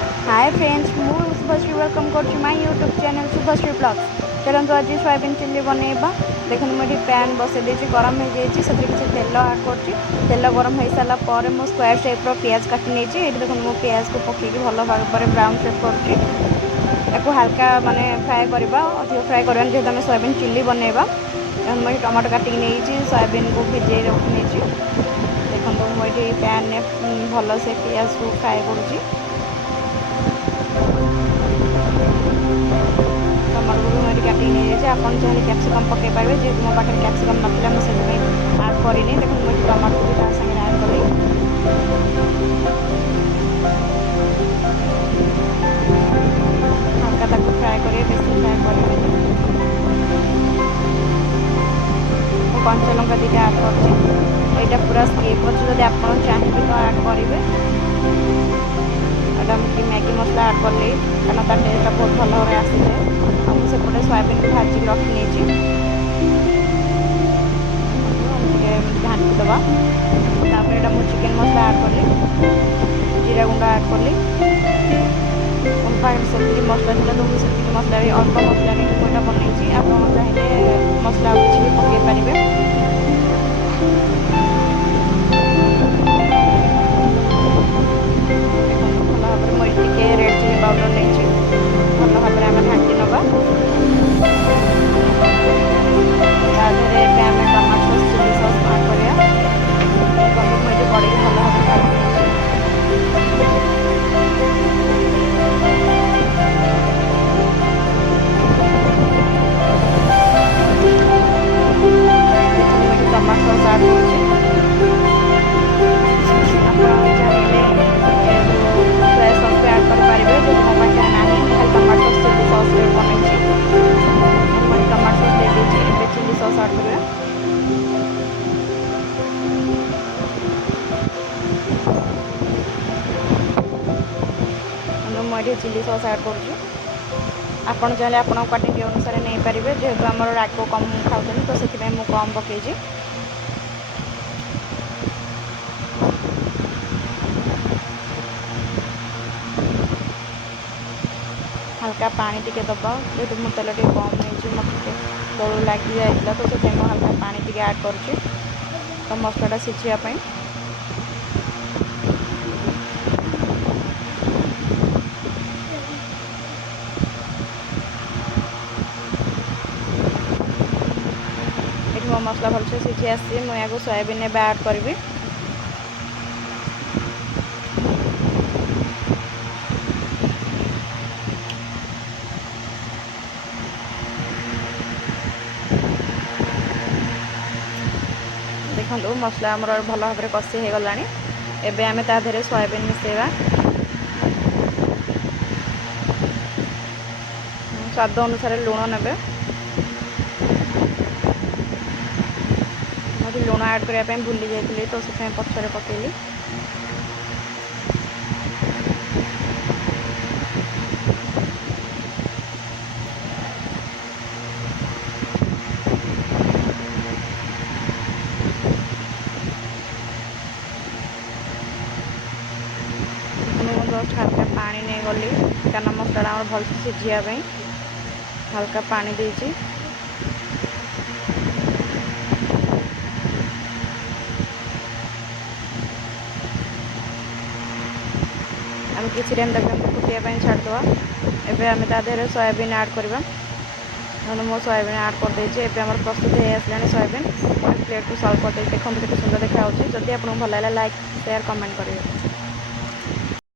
हाय friends मु Shubhashree welcome कर my YouTube channel Shubhashree blogs. चलते आज सोयाबीन चिल्ली बनइबा। देखो मुझे पैन बसई देती गरम हो जाए से किसी तेल आड कर तेल गरम हो सारापर मु स्क्वायर शेप्र पियाज काटी नहीं ये देखो मु पियाज को पकईकि भल भाव ब्राउन शेप कर हाल्का माने फ्राए करवा अधिक फ्राए करवा जेहतु आम सोयाबीन चिल्ली बनइबा। मुझे टमाटो काटिक नहीं सोयाबीन को भिजे रखी नहीं देखो मुझे पैन में भल से पियाज को फ्राए करुँची। टमाटो को मुझे काटिक नहीं जाए आप चाहिए कैप्सिकम पकई पारे जेहतु मो पाखे कैप्सिकम ना मुझे आड करनी देखो मुझे टमाटो भी सागे आड कली हल्का ताको फ्राए कर बेसी फ्राए कर कंचा लंका दुटा आड कर पूरा स्किप अच्छे आप चाहिए तो आड करेंगे। मैगी मसला आड कली कारण तार टेस्ट बहुत भल भाव आसी जाए। सेपटे सोयाबीन को भाजी रखी नहीं घाटी दबा मुझे चिकेन मसला आड कली जीरा गुंड आड कली से मसला था तो मुझे मसला भी अल्प मसला मुझे बनई आप चाहिए मसला किसी भी पकई पारे। भल भाव मुझे टे रेड चिली पाउडर नहीं भल भाव आम घाटी नवा ताधे आम टमाटो सस चिली सस आड करा मुझे कड़े भल भाव भाजी टमाटो सस आड कर सोया सस भी आड करेंगे जो मो पाखे ना टमाटो चिली सस बनई मुझे टमाटो सस दे दीजिए चिली सस आड करें मुझे चिली सस आड कर आपड़ चाहिए आप क्वांटिटी अनुसार नहीं पारे जेहेतु आम राग कम खाऊँ तो से मुझे कम पकई हल्का पानी टिके दबा जेहतु मो तेल टे कम नहीं मत तलू लगी जाता तो से हल्का पानी टिके आड कर तो मसलाटा सीझापी मो मसला भलसे सीझी आसी मुझे सोयाबीन एवं आड करी देखो मसला आमर भल भाव कषि हो गला एवं आम ताधे सोयाबीन मिसेवा स्वाद अनुसार लुण ने मुझे लुण आड करने भूली जाती तो से पछरे पकईली जस्ट हल्का पानी नहीं गली कारण मसला भल से सीझापी हल्का पानी देती आम किसी टाइम तक फुटापी छाड़दे एवं आम ताधे सोयाबीन आड करवा मो सोयाबीन आड कर देती आम प्रस्तुत हो आसला सोयाबीन प्लेट को सर्व कर देखते सुंदर देखा जदि आपको भल लगा लाइक शेयर कमेंट करेंगे।